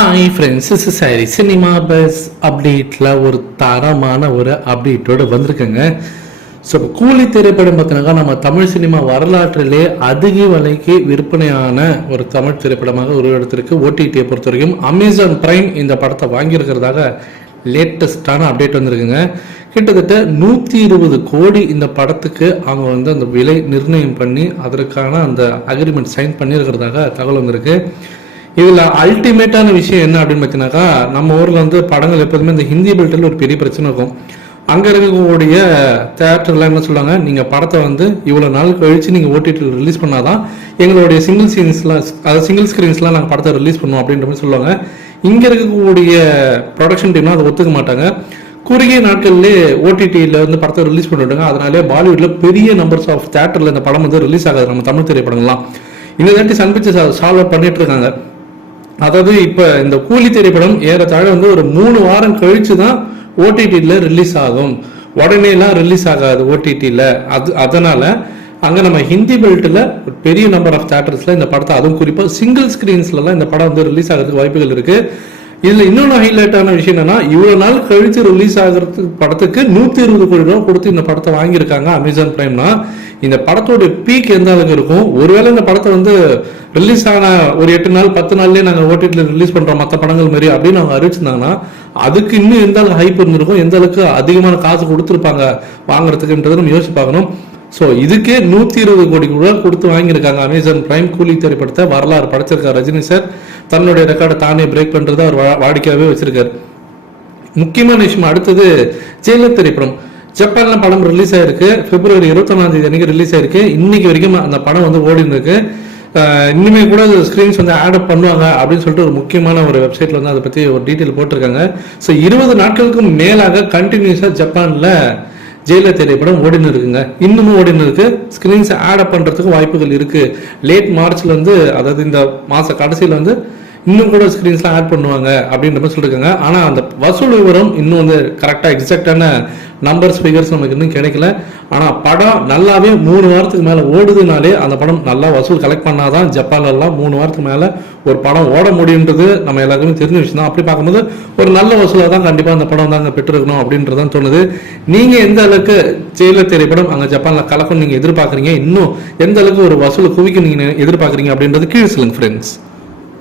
Hi friends is sorry cinema buzz அப்டேட்டில் ஒரு தரமான ஒரு அப்டேட்டோடு வந்திருக்கேங்க. ஸோ கூலி திரைப்படம் பார்த்தீங்கன்னா நம்ம தமிழ் சினிமா வரலாற்றிலே அதிக விலைக்கு விற்பனையான ஒரு தமிழ் திரைப்படமாக உருவெடுத்திருக்கு ஓடிடியை பொறுத்த வரைக்கும் அமேசான் பிரைம் இந்த படத்தை வாங்கியிருக்கிறதாக லேட்டஸ்டான அப்டேட் வந்திருக்குங்க. கிட்டத்தட்ட நூற்றி இருபது கோடி இந்த படத்துக்கு அவங்க வந்து அந்த விலை நிர்ணயம் பண்ணி அதற்கான அந்த அக்ரிமெண்ட் சைன் பண்ணியிருக்கிறதாக தகவல் வந்திருக்கு. இதில் அல்டிமேட்டான விஷயம் என்ன அப்படின்னு பார்த்தீங்கன்னாக்கா நம்ம ஊரில் வந்து படங்கள் எப்போதுமே இந்த ஹிந்தி பெல்ட்டில் ஒரு பெரிய பிரச்சனை இருக்கும். அங்கே இருக்கக்கூடிய தேட்டர்லாம் என்ன சொல்லுவாங்க நீங்கள் படத்தை வந்து இவ்வளோ நாள் கழித்து நீங்கள் ஓடிடியில் ரிலீஸ் பண்ணாதான் எங்களுடைய சிங்கிள் சீன்ஸ்லாம் அதாவது சிங்கிள் ஸ்க்ரீன்ஸ்லாம் நாங்கள் படத்தை ரிலீஸ் பண்ணுவோம் அப்படின்ற மாதிரி சொல்லுவாங்க. இங்கே இருக்கக்கூடிய ப்ரொடக்ஷன் டீம்லாம் அதை ஒத்துக்க மாட்டாங்க. குறுகிய நாட்கள்லேயே ஓடிடியில் வந்து படத்தை ரிலீஸ் பண்ணிவிட்டாங்க அதனாலே பாலிவுட்டில் பெரிய நம்பர்ஸ் ஆஃப் தேட்டரில் இந்த படம் வந்து ரிலீஸ் ஆகாது நம்ம தமிழ் திரைப்படங்கள்லாம். இந்த தாட்டி சன் பிக்சர்ஸ் சால்வ் பண்ணிட்டு இருக்காங்க. அதாவது இப்போ இந்த கூலி திரைப்படம் ஏறத்தாழ வந்து ஒரு மூணு வாரம் கழிச்சு தான் ஓடிடியில் ரிலீஸ் ஆகும். உடனேலாம் ரிலீஸ் ஆகாது ஓடிடியில் அது அதனால் அங்கே நம்ம ஹிந்தி பெல்ட்டில் ஒரு பெரிய நம்பர் ஆஃப் தேட்டர்ஸில் இந்த படத்தை அதுவும் குறிப்பாக சிங்கிள் ஸ்க்ரீன்ஸ்லலாம் இந்த படம் வந்து ரிலீஸ் ஆகிறதுக்கு வாய்ப்புகள் இருக்குது இதில் இன்னொன்று ஹைலைட்டான விஷயம் என்னன்னா இவ்வளோ நாள் கழித்து ரிலீஸ் ஆகிறதுக்கு படத்துக்கு நூற்றி இருபது கோடி ரூபா கொடுத்து இந்த படத்தை வாங்கியிருக்காங்க அமேசான் பிரைம்னா இந்த படத்தோட பீக் எந்த அளவுக்கு இருக்கும்? ஒருவேளை இந்த படத்தை வந்து ரிலீஸ் ஆன ஒரு எட்டு நாள் பத்து நாள்லேயே நாங்கள் ஓடிடியில் ரிலீஸ் பண்ணுறோம் மற்ற படங்கள் மாதிரி அப்படின்னு அவங்க அறிவிச்சிருந்தாங்கன்னா அதுக்கு இன்னும் எந்த அளவுக்கு ஹைப் இருந்திருக்கும் எந்த அளவுக்கு அதிகமான காசு கொடுத்துருப்பாங்க வாங்குறதுக்குன்றதை நம்ம யோசிச்சு பார்க்கணும். ஸோ இதுக்கே நூற்றி இருபது கோடி ரூபா கொடுத்து வாங்கியிருக்காங்க அமேசான் பிரைம் கூலி திரைப்படத்தை வரலாறு படைச்சிருக்கார் ரஜினி சார். தன்னுடைய ரெக்கார்டை தானே பிரேக் பண்ணுறதை அவர் வாடிக்கையாகவே வச்சிருக்காரு. முக்கியமான விஷயம் அடுத்தது ஜெயலலிதா திரைப்படம். ஜப்பான்ல படம் ரிலீஸ் ஆயிருக்கு. பிப்ரவரி இருபத்தொன்னாம் தேதி அன்னைக்கு ரிலீஸ் ஆயிருக்கு. இன்னைக்கு வரைக்கும் அந்த படம் வந்து ஓடின்னு இருக்கு. இன்னுமே கூட ஸ்க்ரீன்ஸ் வந்து ஆட் பண்ணுவாங்க அப்படின்னு சொல்லிட்டு ஒரு முக்கியமான ஒரு வெப்சைட்ல வந்து அதை பத்தி ஒரு டீட்டெயில் போட்டிருக்காங்க. ஸோ இருபது நாட்களுக்கும் மேலாக கண்டினியூஸா ஜப்பான்ல ஜெயிலர் திரைப்படம் ஓடின்னு இருக்குங்க. இன்னமும் ஓடின்னு இருக்கு. ஸ்கிரீன்ஸ் ஆட் பண்ணுறதுக்கு பண்றதுக்கு வாய்ப்புகள் இருக்கு. லேட் மார்ச்ல வந்து அதாவது இந்த மாச கடைசியில வந்து இன்னும் கூட ஸ்க்ரீன்ஸ்லாம் ஆட் பண்ணுவாங்க அப்படின்ற மாதிரி சொல்லியிருக்காங்க ஆனால் அந்த வசூல் விவரம் இன்னும் வந்து கரெக்டாக எக்ஸாக்டான நம்பர்ஸ் ஃபிகர்ஸ் நமக்கு இன்னும் கிடைக்கல. ஆனால் படம் நல்லாவே மூணு வாரத்துக்கு மேலே ஓடுதுனாலே அந்த படம் நல்லா வசூல் கலெக்ட் பண்ணாதான் ஜப்பான்லலாம் மூணு வாரத்துக்கு மேலே ஒரு படம் ஓட முடியுன்றது நம்ம எல்லாருக்குமே தெரிஞ்ச விஷயம் தான் அப்படி பார்க்கும்போது ஒரு நல்ல வசூலாக தான் கண்டிப்பாக அந்த படம் வந்து அங்கே பெற்றிருக்கணும் அப்படின்றதான் தோணுது. நீங்கள் எந்த அளவுக்கு ஜெயிலர் திரைப்படம் அங்கே ஜப்பானில் கலக்கும் நீங்கள் எதிர்பார்க்குறீங்க? இன்னும் எந்த அளவுக்கு ஒரு வசூல் குவிக்க நீங்கள் எதிர்பார்க்குறீங்க அப்படின்றது கீழே சொல்லுங்க ஃப்ரெண்ட்ஸ்